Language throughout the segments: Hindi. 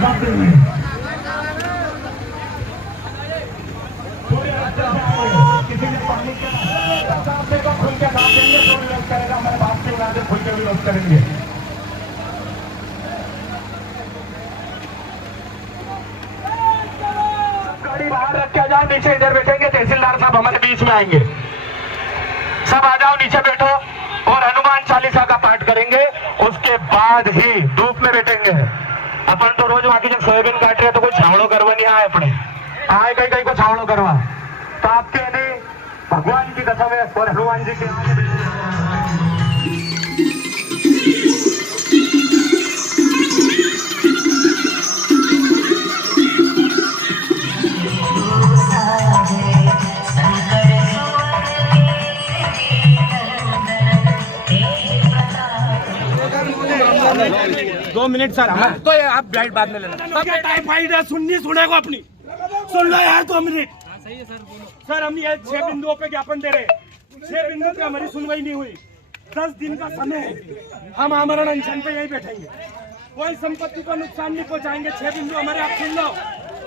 किसी ने पानी का सामने को खुल के नाम देंगे तो विरोध करेगा, हमारे बाप के इरादे खुल के विरोध करेंगे। गाड़ी बाहर रख के आ जाओ, नीचे इधर बैठेंगे, तहसीलदार साहब हमारे बीच में आएंगे। सब आ जाओ, नीचे बैठो और हनुमान चालीसा का पाठ करेंगे। उसके बाद ही धूप में बैठेंगे। अपन तो रोज वहां की जब सोयाबीन काट रहे तो कोई छावड़ो करवा नहीं आए, अपने आए कहीं कहीं को छावड़ो करवा। तो आपके नहीं भगवान की कसम है और हनुमान जी के दो मिनट सर, तो आप गाइड बाद में लेना। टाइफाइड है, सुननी सुनेगा अपनी, सुन लो यार 2 मिनट। सही है सर, बोलो सर। हम ये 6 बिंदुओं पे ज्ञापन दे रहे हैं। 6 बिंदु पे हमारी सुनवाई नहीं हुई। 10 दिन का समय है, हम आमरण अनशन पे यही बैठेंगे। कोई संपत्ति को नुकसान नहीं पहुंचाएंगे। 6 बिंदु हमारे, आप सुन लो।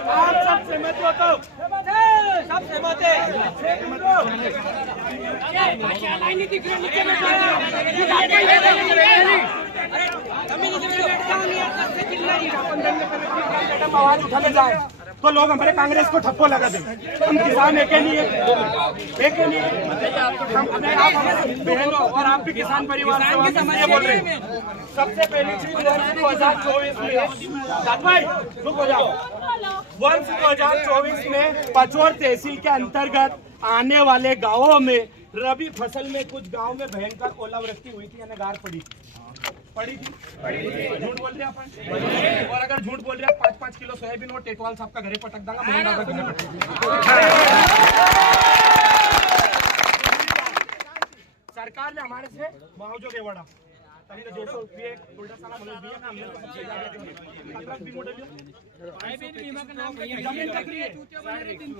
आप सब सहमत हो तो सब सहमत है। 6 बिंदु आवाज उठाने जाए तो लोग हमारे कांग्रेस को ठप्पो लगा दें। हम किसान एक ही नहीं है, एक ही नहीं है। हम अपने आप हमारे बहनों और आप भी किसान परिवार से बोल रहे हैं। सबसे पहली चीज 2024 में रुक हो जाओ। वर्ष 2024 में पचौर तहसील के अंतर्गत आने वाले गाँवों में रबी फसल में कुछ गाँव में भयंकर ओलावृष्टि हुई थी, यानी गार पड़ी थी। झूठ बोल रहे अपन। और अगर झूठ बोल रहे 5-5 किलो सोयाबीन और टेटवाल साहब का घरे पटक देगा। सरकार ने हमारे से मुआवजा के बड़ा उल्टा साला जमीन तक रही है,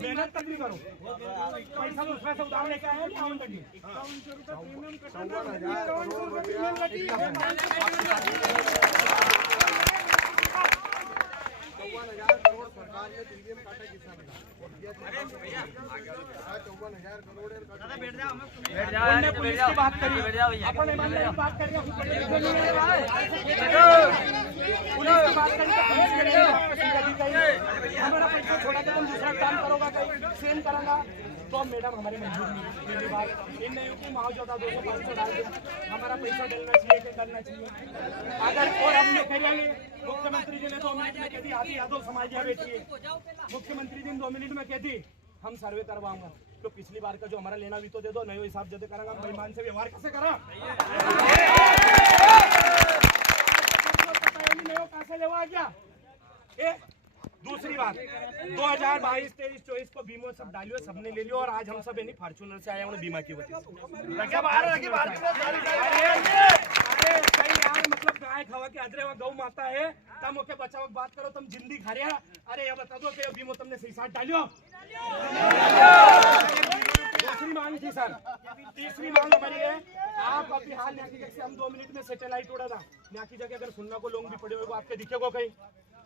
मेहनत तक नहीं करो, पैसा तो उसमें से उधार लेके आए हैं। 54,000 करोड़ सरकार ने प्रीमियम काटा किसान का। अरे भैया 54,000 करोड़ बैठ जाओ, हमने पुलिस की बात करी, अपन ईमानदारी की बात करिए, पुलिस की बात करिए। हमारा पैसा छोड़ा के तुम दूसरा काम करोगा, कहीं सेम करांगा तो मैडम हमारी मंजूर नहीं। पहली बात इन नहीं की मुआवजा 200-500 डाल दिया, हमारा पैसा डलना चाहिए कि करना चाहिए। अगर और हम करेंगे, मुख्यमंत्री जी ने 2 मिनट में कहती आदि यादव समाज यहाँ बैठी है, मुख्यमंत्री जी ने 2 मिनट में कहती हम सर्वे करवाऊंगा। तो पिछली बार का जो हमारा लेना भी तो दे दो, नयो हिसाब जब करेंगे। हम बेईमान से व्यवहार कैसे करा, कहां से लेवा गया। दूसरी बात 2022, 23, 24 को बीमा सब डालियो, सबने ले लियो। और आज हम सब यानी फॉर्च्यूनर से आए हैं बीमा की वजह से। मतलब गाय खवा के अदरे व गौ माता है, तम ओके बचाव बात करो, तुम जिंदी खा रहे। अरे ये बता दो कि बीमा तुमने सही साथ डालियो। दूसरी मांग थी सर। तीसरी मांग हमारी है, आप अभी हाल यहाँ की जैसे हम 2 मिनट में सैटेलाइट उड़ा था, यहाँ की जगह अगर सुनना को लोग भी पड़े हुए आपके दिखेगा कहीं,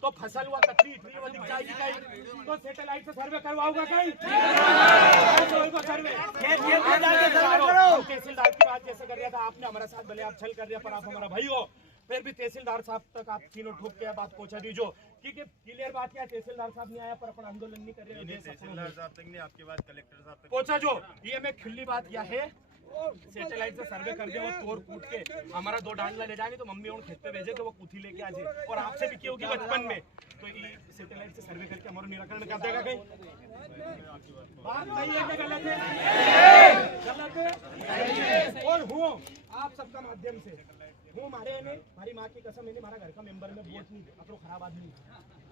तो फसल हुआ तकलीफ वो दिख जाएगी कहीं, तो सैटेलाइट से सर्वे करवाओगा कहीं सर्वे। तहसीलदार की बात जैसे कर रहा था आपने, हमारा साथ भले आप छल कर रहे पर आप हमारा भाई हो, फिर भी तहसीलदार साहब तक आप तीनों ठोक के बात पहुंचा दीजो। क्योंकि क्लियर बात क्या, तहसीलदार साहब नहीं आया पर अपन आंदोलन नहीं कर रहे। तहसीलदार साहब तक नहीं, आपके बाद कलेक्टर साहब तक पहुंचा जो। ये मैं खुली बात क्या है, सैटेलाइट से सर्वे कर दिया और तोड़ कूट के हमारा 2 डांडला ले जाएंगे तो मम्मी और खेत पे भेजे तो वो कुथी लेके आ जाए। और आपसे भी की होगी बचपन में, तो ये सैटेलाइट से सर्वे करके हमारा निराकरण कर देगा कहीं। बात सही है कि गलत है? गलत है। और हूँ आप सबका माध्यम से हूँ, हमारी माँ की कसम है, हमारा घर का मेंबर में वोट नहीं अपनो खराब आदमी,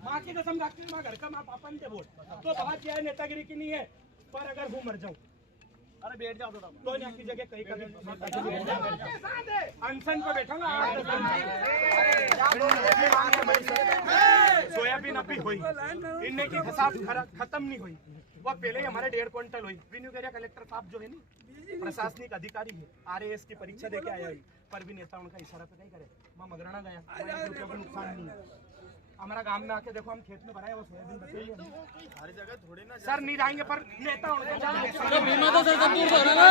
माँ की कसम रखती हूँ, घर का माँ पापन के वोट। तो बात क्या है, नेतागिरी की नहीं है, पर अगर हूँ मर जाऊँ, अरे बैठ जाओ तो यहाँ की जगह कहीं कभी अनशन पे बैठा सोयाबीन अभी हुई, इनने की हिसाब खत्म नहीं हुई, वो पहले ही हमारे 1.5 क्विंटल हुई। कलेक्टर साहब जो है ना प्रशासनिक अधिकारी है, RAS की परीक्षा देके आया है, पर भी नेता उनका इशारा पे नहीं करे। मैं मगराना गया, नुकसान नहीं है। हमारा गांव में आके देखो, हम खेत में बनाए वो सोयाबीन बताइए हर जगह थोड़ी ना सर नहीं जाएंगे, पर नेता होने बीमा तो सर सब दूर हो रहा ना।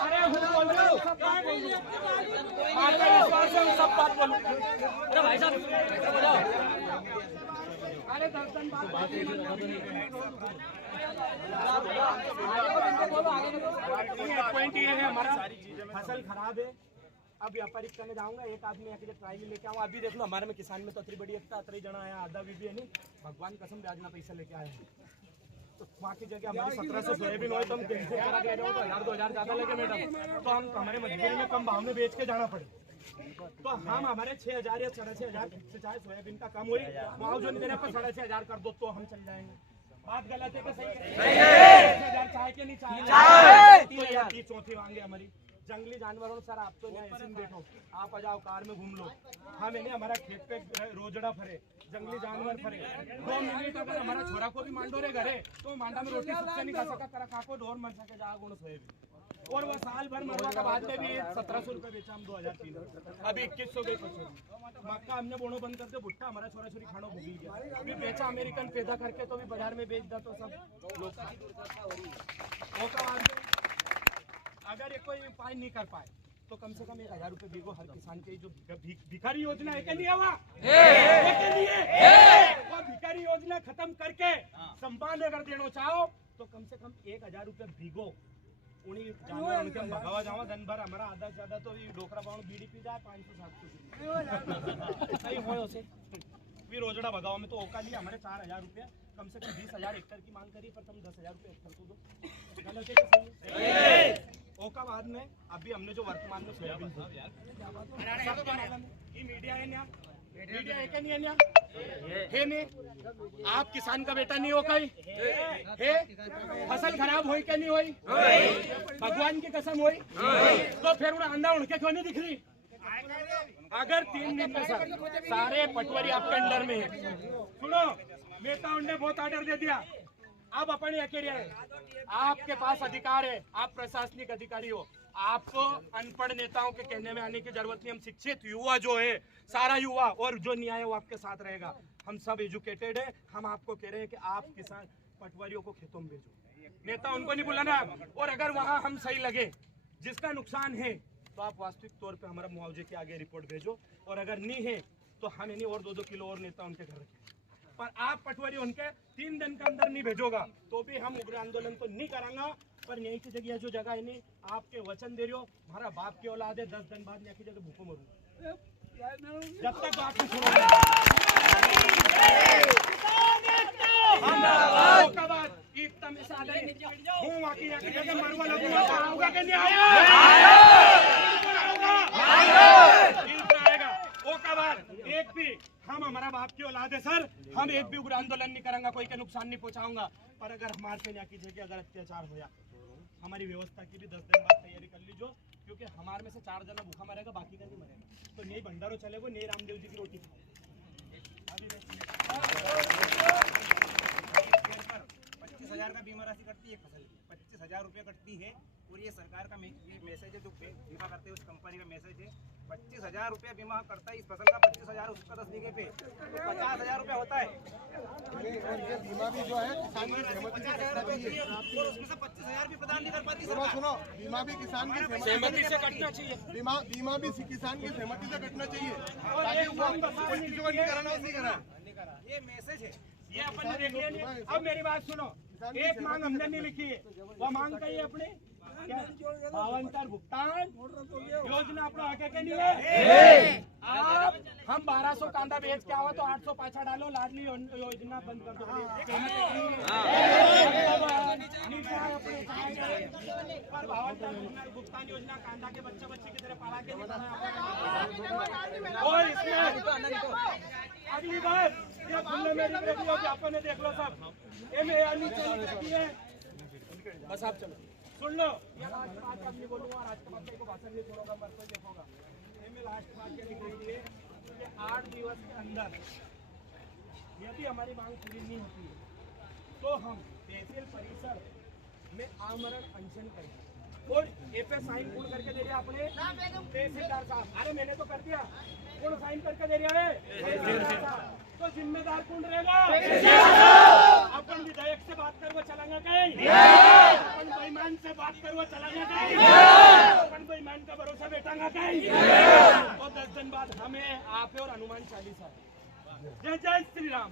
अरे बोल रहे हो सब बात बोलो, आत्मविश्वास से सब बात बोलो। अरे भाई साहब अरे दर्शन पॉइंट ये है हमारा फसल खराब है। अब व्यापारिक करने जाऊंगा, एक आदमी आके ट्राई में लेके आऊँ। अभी देख लो हमारे में किसान में तो अतरी बड़ी एकता, अतरी जना आया, आधा भी है नहीं, भगवान कसम ब्याज ना पैसा लेके आए हैं। तो वहाँ की जगह हमारी 1700 सोयाबीन हो तो हम 300 करा के जाओ तो 1000-2000 ज्यादा लगे मैडम, तो हम हमारे मजबूरी में कम भाव में बेच के जाना पड़े। तो हम हमारे 6000 या 6500 से चाहे सोयाबीन का कम हुई मुआवजा नहीं देने पर 6500 कर दो तो हम चल जाएंगे। बात गलत है कि सही है? 6000 चाहे कि नहीं चाहे? तो ये चौथी मांगे हमारी जंगली जानवरों। सर आप तो यहाँ ऐसे बैठो, आप आ जाओ कार में घूम लो, हम इन्हें हमारा खेत पे रोजड़ा फरे, जंगली जानवर फरे, 2 मिनट अगर हमारा छोरा को भी मांडो रे घरे तो मांडा में रोटी सबसे नहीं खा सका, करा खाको ढोर मर सके जा गुण सोयाबीन। और वो साल भर मरवा का बाद में भी 1700 रुपए बेचा हम 2003, अभी 2100 गई पछोरी। मक्का हमने बोनो बंद कर दे, भुट्टा हमारा छोरा छोरी खानो भूल गया, अभी बेचा अमेरिकन पैदा करके तो भी बाजार में बेच दा तो सब लोग अगर ये कोई उपाय नहीं कर पाए तो कम से कम 1000 रुपए बीगो हर किसान के जो भिखारी योजना है नहीं हुआ वो भिखारी योजना खत्म करके सम्मान अगर देना चाहो तो कम से कम 1000 रुपए बीगो उन्हीं जानवर उनके भगावा जाओ दिन भर हमारा आधा से ज्यादा तो डोकरा पाउंड बीड़ी पी जाए 500-700 सही हो उसे फिर रोजड़ा भगावा में तो ओका लिया हमारे 4000 रुपया, कम से कम 20,000 हेक्टर की मांग करी पर तुम 10,000 रुपये हेक्टर को दो, गलत है कि सही है? ओका बाद में अभी हमने जो वर्तमान में सोयाबीन मीडिया है ना, मीडिया है क्या नहीं है ना, है नहीं? आप किसान का बेटा नहीं हो कहीं है? फसल खराब हुई क्या नहीं हुई? भगवान की कसम हुई तो फिर उन्हें अंधा उनके क्यों नहीं दिख रही? अगर 3 दिन में सर सारे पटवारी आपके अंडर में है, सुनो नेताओं ने बहुत ऑर्डर दे दिया, अब अपने अकेले हैं, आपके पास अधिकार है, आप प्रशासनिक अधिकारी हो, आपको अनपढ़ नेताओं के कहने में आने की जरूरत नहीं। हम शिक्षित युवा जो है, सारा युवा और जो न्याय है वो आपके साथ रहेगा, हम सब एजुकेटेड है। हम आपको कह रहे हैं कि आप किसान पटवारियों को खेतों में भेजो, नेता उनको नहीं बुलाना। और अगर वहाँ हम सही लगे जिसका नुकसान है तो आप वास्तविक तौर पे हमारा मुआवजे के आगे रिपोर्ट भेजो, और अगर नहीं है तो हम इन्हीं और 2-2 किलो और नेता उनके घर रखें। पर आप पटवारी उनके 3 दिन के अंदर नहीं भेजोगा तो भी हम उग्र आंदोलन तो नहीं करांगा। पर यही की जगह जो जगह है नहीं, आपके वचन दे रहे हो, हमारा बाप की औलाद है, 10 दिन बाद यही की जगह भूखों मरूंगा जब तक बात नहीं एक भी हम हमारा बाप की औलाद है सर, हम एक भी उग्र आंदोलन नहीं करेंगे, कोई के नुकसान नहीं पहुंचाऊंगा। पर अगर हमारे पे न्याय कीजिए अगर अत्याचार होया हमारी व्यवस्था की भी 10 दिन बाद तैयारी कर लीजिए, क्योंकि हमारे में से 4 जना भूखा मरेगा, बाकी का नहीं मरेगा। तो नई भंडारों चलेगो, नई रामदेव जी की रोटी खाओ। 25,000 का बीमा राशि कटती है फसल की, 25,000 रुपये कटती है। और ये सरकार का मैसेज है, जो बीमा करते हैं उस कंपनी का मैसेज है, 25,000 रुपये बीमा करता है इस फसल का, 25,000 उसका 10 बीघे पे 50,000 रुपये होता है। बीमा भी जो है किसान की 50,000 रुपये और उसमें से 25,000 भी प्रदान नहीं कर पाती सरकार। सुनो, बीमा भी किसान की सहमति से कटना चाहिए, बीमा भी किसान की सहमति से कटना चाहिए, ताकि वो कोई किसी को नहीं कराना नहीं करा। ये मैसेज है, ये अपन ने देख लिया। अब मेरी बात सुनो, एक मांग हमने नहीं लिखी है, वो मांग का ये अपने भावांतर भुगतान योजना अपना आगे के नहीं है। आप हम 1200 कांदा बेच के आओ तो 800 पाछा डालो, लाडली योजना बंद कर दो। पर भावांतर भुगतान योजना कांदा के बच्चे बच्चे की तरह पाला के नहीं। और इसमें अगली बार ये खुले में व्यापन है, देख लो सब है। बस आप चलो सुन लो, आज बात नहीं बोलूंगा और आज के बाद को भाषण नहीं छोड़ूंगा, मर को देखोगा। लास्ट बात क्या लिख रही है कि 8 दिवस के अंदर यदि हमारी मांग पूरी नहीं होती है तो हम तहसील परिसर में आमरण अनशन करेंगे। और एफएस साइन पूर्ण करके दे दिया अपने तहसीलदार साहब, अरे मैंने तो कर दिया, कौन साइन करके दे रहा है? तो जिम्मेदार कौन रहेगा? अपन विधायक से बात कर वो चलाएंगे कहीं? अपन बेईमान से बात कर वो चलाएंगे कहीं? अपन बेईमान का भरोसा बैठांगा कहीं? तो 10 दिन बाद हमें आप और हनुमान चालीसा। जय जय श्री राम।